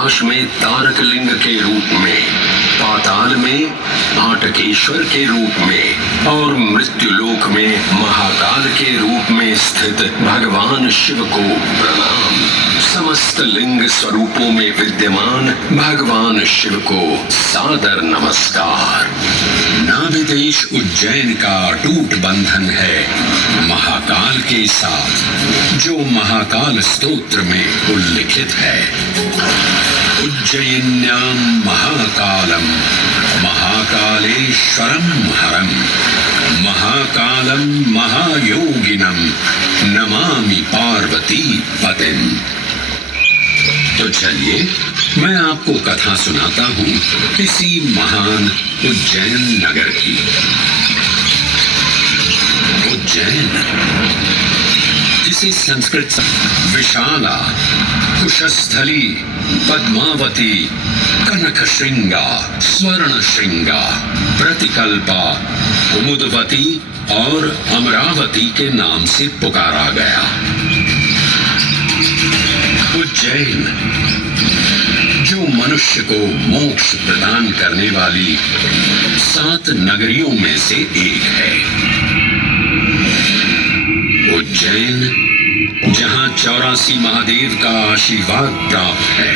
आकाश में तारक लिंग के रूप में, पाताल में आटकेश्वर के रूप में और मृत्युलोक में महाकाल के रूप में स्थित भगवान शिव को प्रणाम। समस्त लिंग स्वरूपों में विद्यमान भगवान शिव को सादर नमस्कार। नाभि देश उज्जैन का अटूट बंधन है महाकाल के साथ, जो महाकाल स्तोत्र में उल्लिखित है। उज्जयिन्यां महाकालम महाकालेश्वरम हरम महाकालम महायोगिनम नमामि पार्वती पतिम। तो चलिए मैं आपको कथा सुनाता हूँ किसी महान उज्जैन नगर की। उज्जैन इसे संस्कृत विशाला, कुशस्थली, पद्मावती, कनक श्रृंगा, स्वर्ण श्रृंगा, प्रतिकल्पा, कुमुदवती और अमरावती के नाम से पुकारा गया। उज्जैन जो मनुष्य को मोक्ष प्रदान करने वाली 7 नगरियों में से एक है। उज्जैन जहां 84 महादेव का आशीर्वाद प्राप्त है।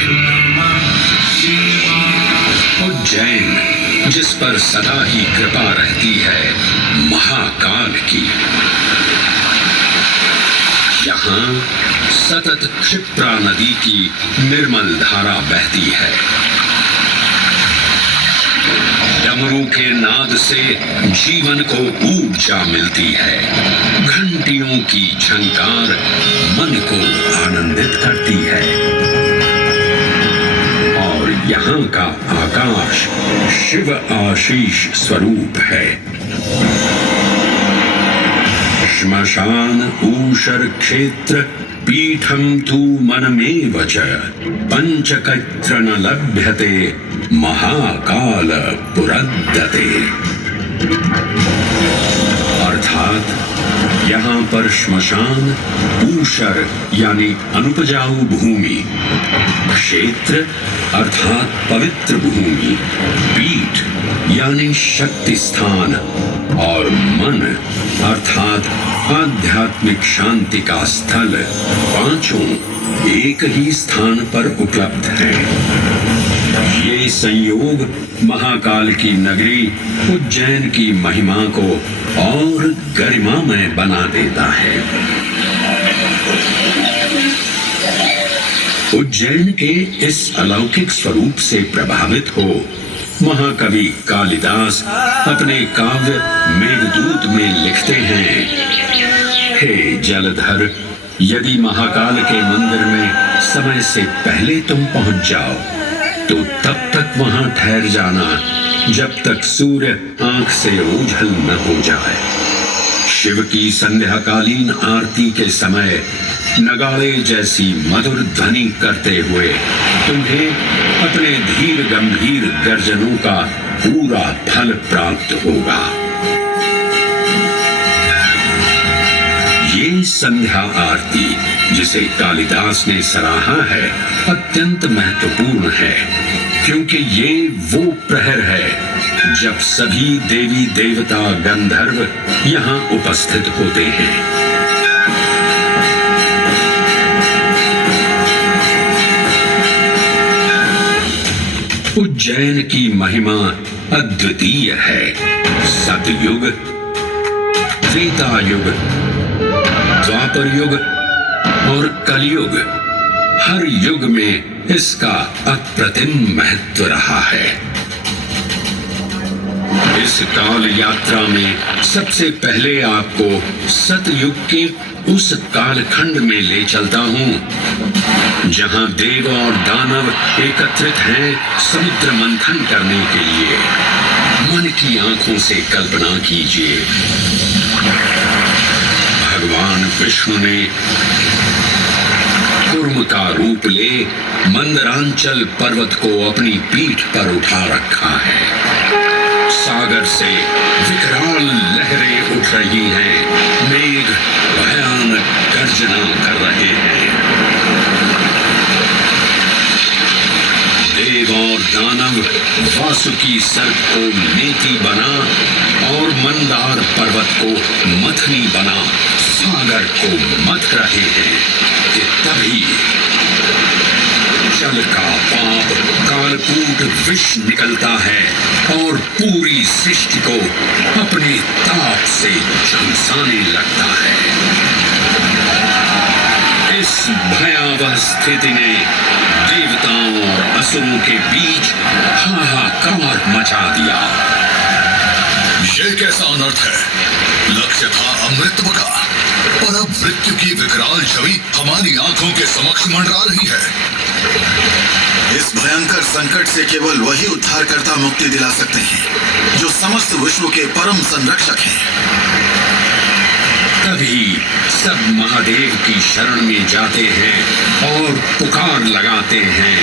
उज्जैन जिस पर सदा ही कृपा रहती है महाकाल की। यहाँ सतत क्षिप्रा नदी की निर्मल धारा बहती है। डमरू के नाद से जीवन को ऊर्जा मिलती है। घंटियों की झंकार मन को आनंदित करती है। और यहाँ का आकाश शिव आशीष स्वरूप है। श्मशान ऊषर क्षेत्र पीठम तु मनमेव च पंचकत्र न लभ्यते महाकाल पुरद्दते। अर्थात यहाँ पर श्मशान, ऊषर यानी अनुपजाऊ भूमि, क्षेत्र अर्थात पवित्र भूमि, पीठ यानी शक्ति स्थान और मन अर्थात आध्यात्मिक शांति का स्थल पांचों एक ही स्थान पर उपलब्ध है। ये संयोग महाकाल की नगरी उज्जैन की महिमा को और गरिमामय बना देता है। उज्जैन के इस अलौकिक स्वरूप से प्रभावित हो महाकवि कालिदास अपने काव्य मेघदूत में लिखते हैं, हे जलधर, यदि महाकाल के मंदिर में समय से पहले तुम पहुंच जाओ तो तब तक वहां ठहर जाना जब तक सूर्य आंख से ओझल न हो जाए। शिव की संध्याकालीन आरती के समय नगाड़े जैसी मधुर ध्वनि करते हुए तुम्हें अपने धीर गंभीर गर्जनों का पूरा फल प्राप्त होगा। ये संध्या आरती जिसे कालिदास ने सराहा है अत्यंत महत्वपूर्ण है, क्योंकि ये वो प्रहर है जब सभी देवी देवता गंधर्व यहाँ उपस्थित होते हैं। उज्जैन की महिमा अद्वितीय है। सतयुग, त्रेता युग, द्वापर युग और कलयुग, हर युग में इसका अप्रतिम महत्व रहा है। इस काल यात्रा में सबसे पहले आपको सतयुग के उस कालखंड में ले चलता हूँ जहां देव और दानव एकत्रित हैं समुद्र मंथन करने के लिए। मन की आंखों से कल्पना कीजिए, भगवान विष्णु ने कूर्म का रूप ले मंदरांचल पर्वत को अपनी पीठ पर उठा रखा है। सागर से विकराल लहरें उठ रही हैं, मेघ भयानक गर्जना कर रहे हैं। दानव वासुकी सर्प को नेति बना और मंदार पर्वत को मथनी बना सागर को मथ रहे हैं कि तभी जल का पाप कालकूट विष निकलता है और पूरी सृष्टि को अपने ताप से झुलसाने लगता है। इस भयावह स्थिति ने देवताओं और असुरों के बीच हाहाकार मचा दिया। ये कैसा अनर्थ है? लक्ष्य था अमृतत्व का, पर अब मृत्यु की विकराल छवि हमारी आंखों के समक्ष मंडरा रही है। इस भयंकर संकट से केवल वही उद्धारकर्ता मुक्ति दिला सकते हैं जो समस्त विश्व के परम संरक्षक हैं। तभी सब महादेव की शरण में जाते हैं और पुकार लगाते हैं,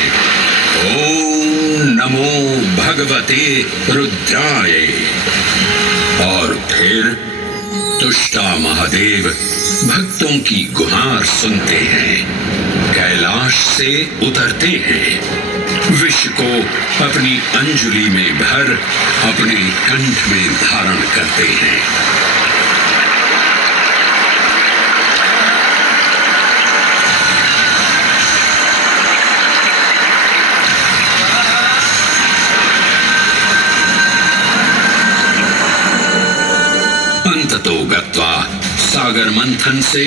ओम नमो भगवते रुद्राय। और फिर तुष्टा महादेव भक्तों की गुहार सुनते हैं, कैलाश से उतरते हैं, विष को अपनी अंजुलि में भर अपने कंठ में धारण करते हैं। अंततो गत्वा सागर मंथन से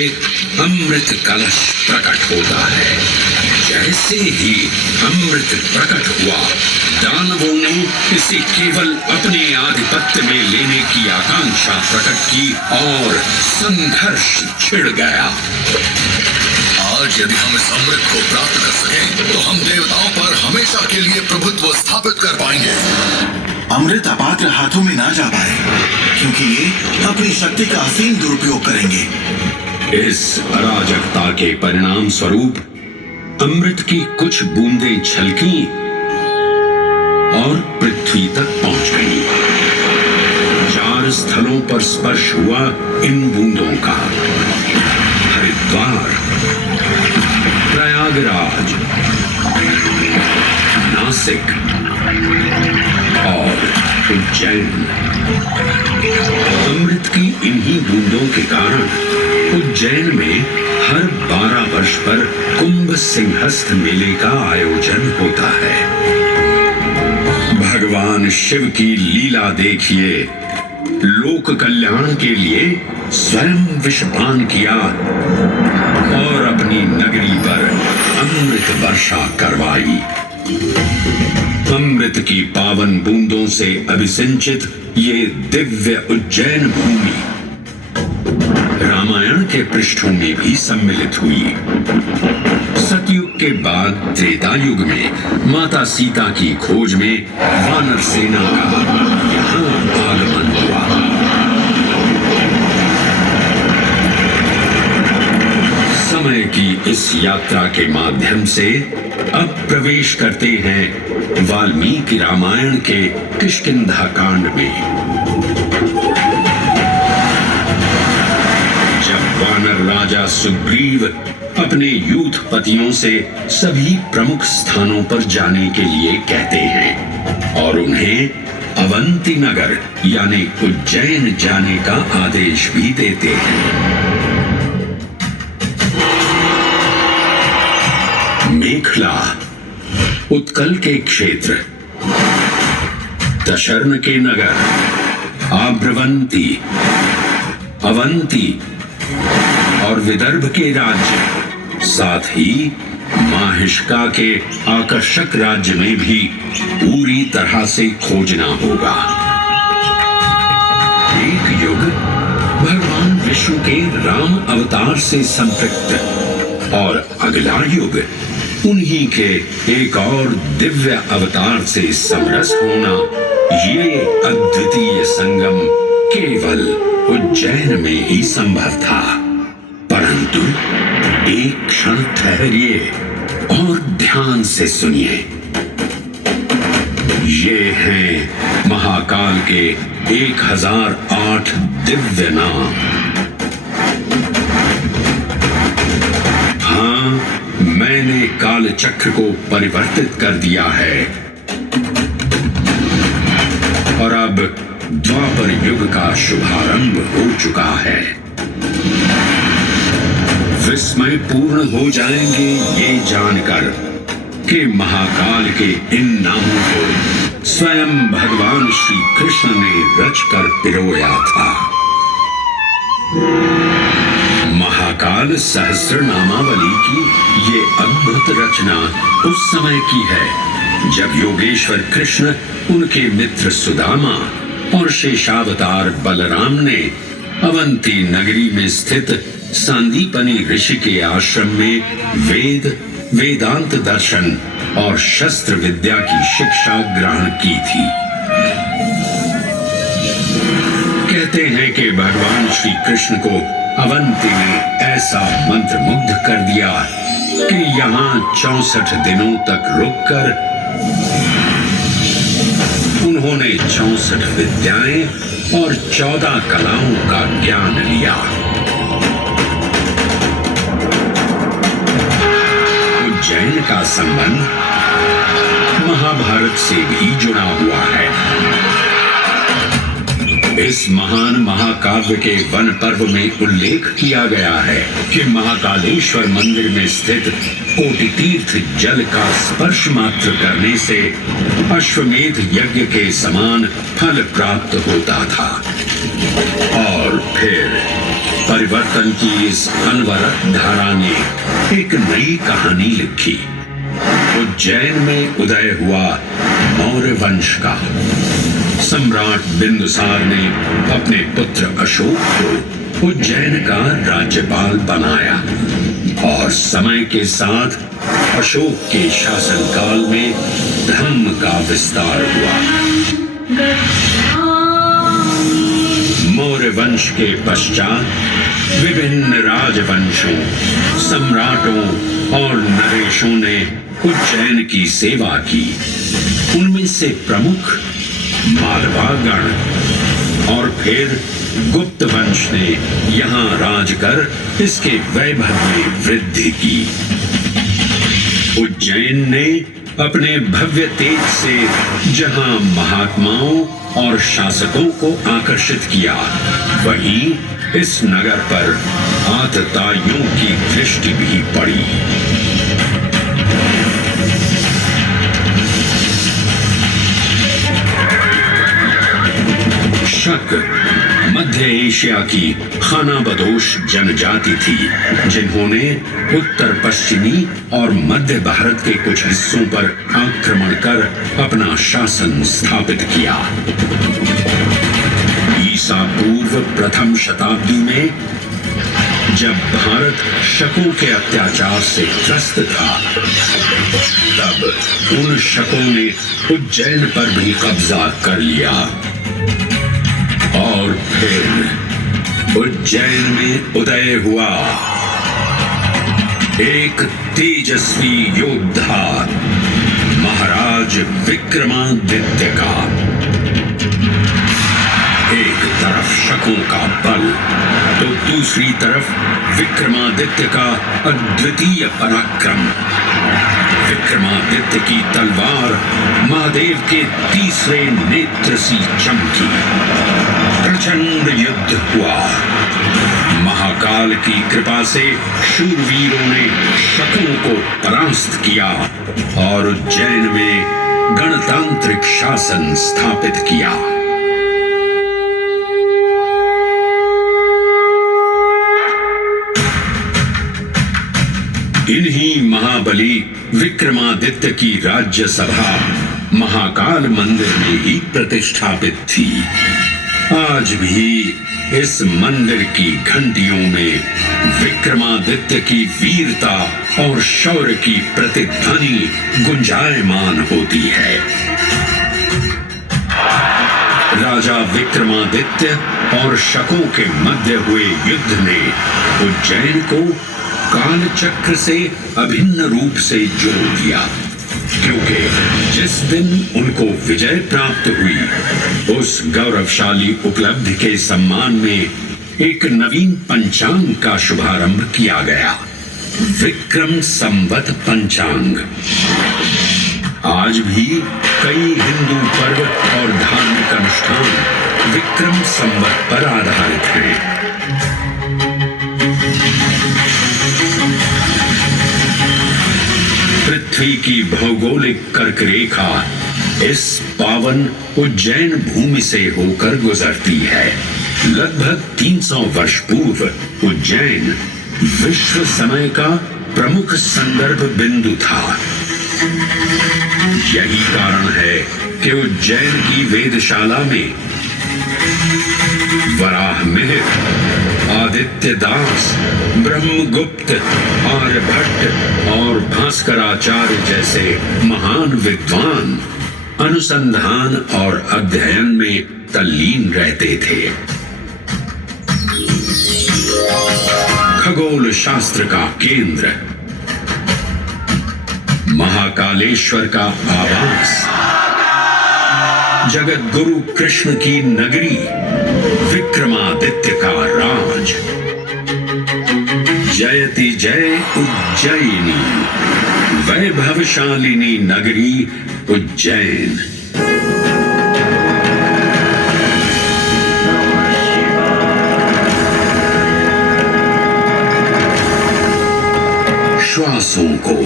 अमृत कलश प्रकट होता है। जैसे ही अमृत प्रकट हुआ, दानवों ने इसे केवल अपने आधिपत्य में लेने की आकांक्षा प्रकट की और संघर्ष छिड़ गया। आज यदि हम इस अमृत को प्राप्त कर सकें, तो हम देवताओं पर हमेशा के लिए प्रभुत्व स्थापित कर पाएंगे। अमृत अपात्र हाथों में ना जा पाए, क्योंकि ये अपनी शक्ति का असीम दुरुपयोग करेंगे। इस अराजकता के परिणाम स्वरूप अमृत की कुछ बूंदें छलकी और पृथ्वी तक पहुंच गई। 4 स्थलों पर स्पर्श हुआ इन बूंदों का, हरिद्वार, प्रयागराज, नासिक और उज्जैन। अमृत की इन्हीं बूंदों के कारण उज्जैन में हर 12 वर्ष पर कुंभ सिंहस्थ मेले का आयोजन होता है। भगवान शिव की लीला देखिए, लोक कल्याण के लिए स्वयं विषपान किया और अपनी नगरी पर अमृत वर्षा करवाई। अमृत की पावन बूंदों से अभिसिंचित ये दिव्य उज्जैन भूमि रामायण के पृष्ठों में भी सम्मिलित हुई। सतयुग के बाद त्रेता युग में माता सीता की खोज में वानर सेना का यहाँ आगमन हुआ। समय की इस यात्रा के माध्यम से अब प्रवेश करते हैं वाल्मीकि रामायण के किष्किंधा कांड में। जब वानर राजा सुग्रीव अपने यूथपतियों से सभी प्रमुख स्थानों पर जाने के लिए कहते हैं और उन्हें अवंती नगर यानी उज्जैन जाने का आदेश भी देते हैं। मेखला उत्कल के क्षेत्र, दशर्न के नगर, आभ्रवंती, अवंती और विदर्भ के राज्य, साथ ही माहिष्का के आकर्षक राज्य में भी पूरी तरह से खोजना होगा। एक युग भगवान विष्णु के राम अवतार से संपृक्त और अगला युग उन्हीं के एक और दिव्य अवतार से समरस होना, ये अद्वितीय संगम केवल उज्जैन में ही संभव था। परंतु एक क्षण ठहरिए और ध्यान से सुनिए। ये हैं महाकाल के 1008 दिव्य नाम। हाँ, मैंने काल चक्र को परिवर्तित कर दिया है अब द्वापर युग का शुभारंभ हो चुका है। विस्मय पूर्ण हो जाएंगे ये जानकर कि महाकाल के इन नामों को स्वयं भगवान श्री कृष्ण ने रचकर पिरोया था। महाकाल सहस्र नामावली की ये अद्भुत रचना उस समय की है जब योगेश्वर कृष्ण उनके मित्र सुदामा और शेषावतार बलराम ने अवंती नगरी में स्थित सांदीपनी ऋषि के आश्रम में वेदांत दर्शन और शस्त्र विद्या की शिक्षा ग्रहण की थी। कहते हैं कि भगवान श्री कृष्ण को अवंती ने ऐसा मंत्र मुग्ध कर दिया कि यहाँ 64 दिनों तक रुककर उन्होंने 64 विद्याएं और 14 कलाओं का ज्ञान लिया। उज्जैन का संबंध महाभारत से भी जुड़ा हुआ है। इस महान महाकाव्य के वन पर्व में उल्लेख किया गया है कि महाकालेश्वर मंदिर में स्थित कोटि तीर्थ जल का स्पर्श मात्र करने से अश्वमेध यज्ञ के समान फल प्राप्त होता था। और फिर परिवर्तन की इस अनवरत धारा ने एक नई कहानी लिखी। उज्जैन में उदय हुआ मौर्य वंश का। सम्राट बिंदुसार ने अपने पुत्र अशोक को उज्जैन का राज्यपाल बनाया और समय के साथ अशोक के शासनकाल में धर्म का विस्तार हुआ। मौर्य वंश के पश्चात विभिन्न राजवंशों, सम्राटों और नरेशों ने उज्जैन की सेवा की। उनमें से प्रमुख मालवागण और फिर गुप्त वंश ने यहाँ राज कर इसके वैभव में वृद्धि की। उज्जैन ने अपने भव्य तेज से जहाँ महात्माओं और शासकों को आकर्षित किया, वहीं इस नगर पर आतताइयों की दृष्टि भी पड़ी। शक मध्य एशिया की खानाबदोश जनजाति थी, जिन्होंने उत्तर पश्चिमी और मध्य भारत के कुछ हिस्सों पर आक्रमण कर अपना शासन स्थापित किया। ईसा पूर्व प्रथम शताब्दी में जब भारत शकों के अत्याचार से त्रस्त था, तब उन शकों ने उज्जैन पर भी कब्जा कर लिया और फिर उज्जैन में उदय हुआ एक तेजस्वी योद्धा महाराज विक्रमादित्य का। एक तरफ शकों का बल तो दूसरी तरफ विक्रमादित्य का अद्वितीय पराक्रम। विक्रमादित्य की तलवार महादेव के तीसरे नेत्र सी चमकी। प्रचंड युद्ध हुआ। महाकाल की कृपा से शूरवीरों ने शकों को परास्त किया और उज्जैन में गणतांत्रिक शासन स्थापित किया। इन्हीं महाबली विक्रमादित्य की राज्यसभा महाकाल मंदिर में ही प्रतिष्ठापित थी। आज भी इस मंदिर की घंटियों में विक्रमादित्य की वीरता और शौर्य की प्रतिध्वनि गुंजायमान होती है। राजा विक्रमादित्य और शकों के मध्य हुए युद्ध ने उज्जैन को कालचक्र से अभिन्न रूप से जोड़ दिया, क्योंकि जिस दिन उनको विजय प्राप्त हुई, उस गौरवशाली उपलब्धि के सम्मान में एक नवीन पंचांग का शुभारंभ किया गया, विक्रम संवत पंचांग। आज भी कई हिंदू पर्व और धार्मिक अनुष्ठान विक्रम संवत पर आधारित हैं। पृथ्वी की भौगोलिक कर्क रेखा इस पावन उज्जैन भूमि से होकर गुजरती है। लगभग 300 वर्ष पूर्व उज्जैन विश्व समय का प्रमुख संदर्भ बिंदु था। यही कारण है कि उज्जैन की वेदशाला में वराहमिहिर, आदित्य दास, ब्रह्मगुप्त, आर्यभट्ट और भास्कराचार्य जैसे महान विद्वान अनुसंधान और अध्ययन में तल्लीन रहते थे। खगोल शास्त्र का केंद्र, महाकालेश्वर का आवास, जगत गुरु कृष्ण की नगरी, विक्रमादित्य का राज। जयति जय उज्जैनी, वैभवशालिनी नगरी उज्जैन। श्वासों को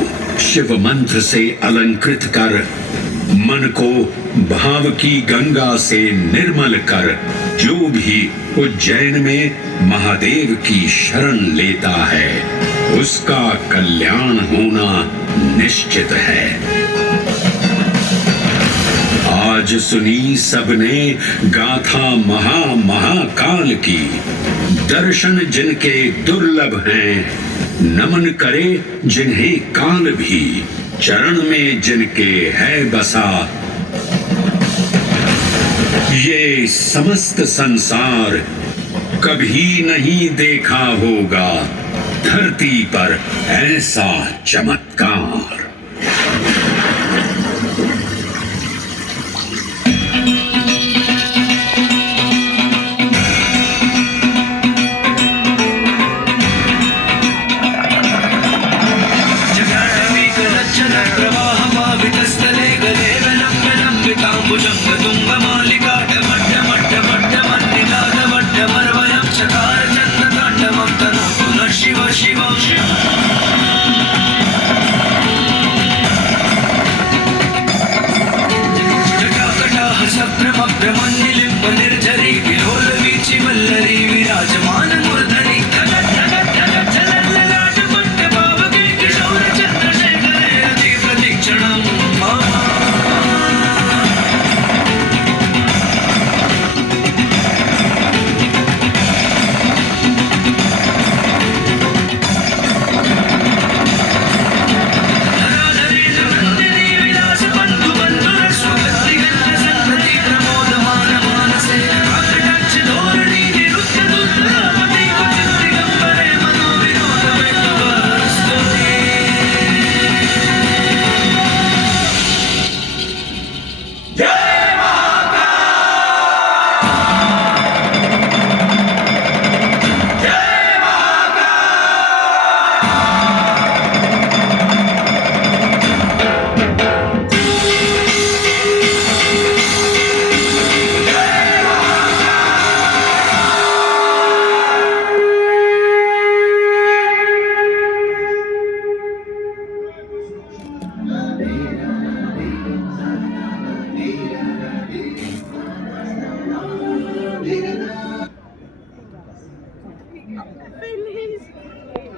शिव मंत्र से अलंकृत कर, मन को भाव की गंगा से निर्मल कर, जो भी उज्जैन में महादेव की शरण लेता है उसका कल्याण होना निश्चित है। आज सुनी सबने गाथा महाकाल की, दर्शन जिनके दुर्लभ हैं, नमन करे जिन्हें काल भी, चरण में जिनके है बसा। ये समस्त संसार कभी नहीं देखा होगा धरती पर ऐसा चमत्कार। Feliz.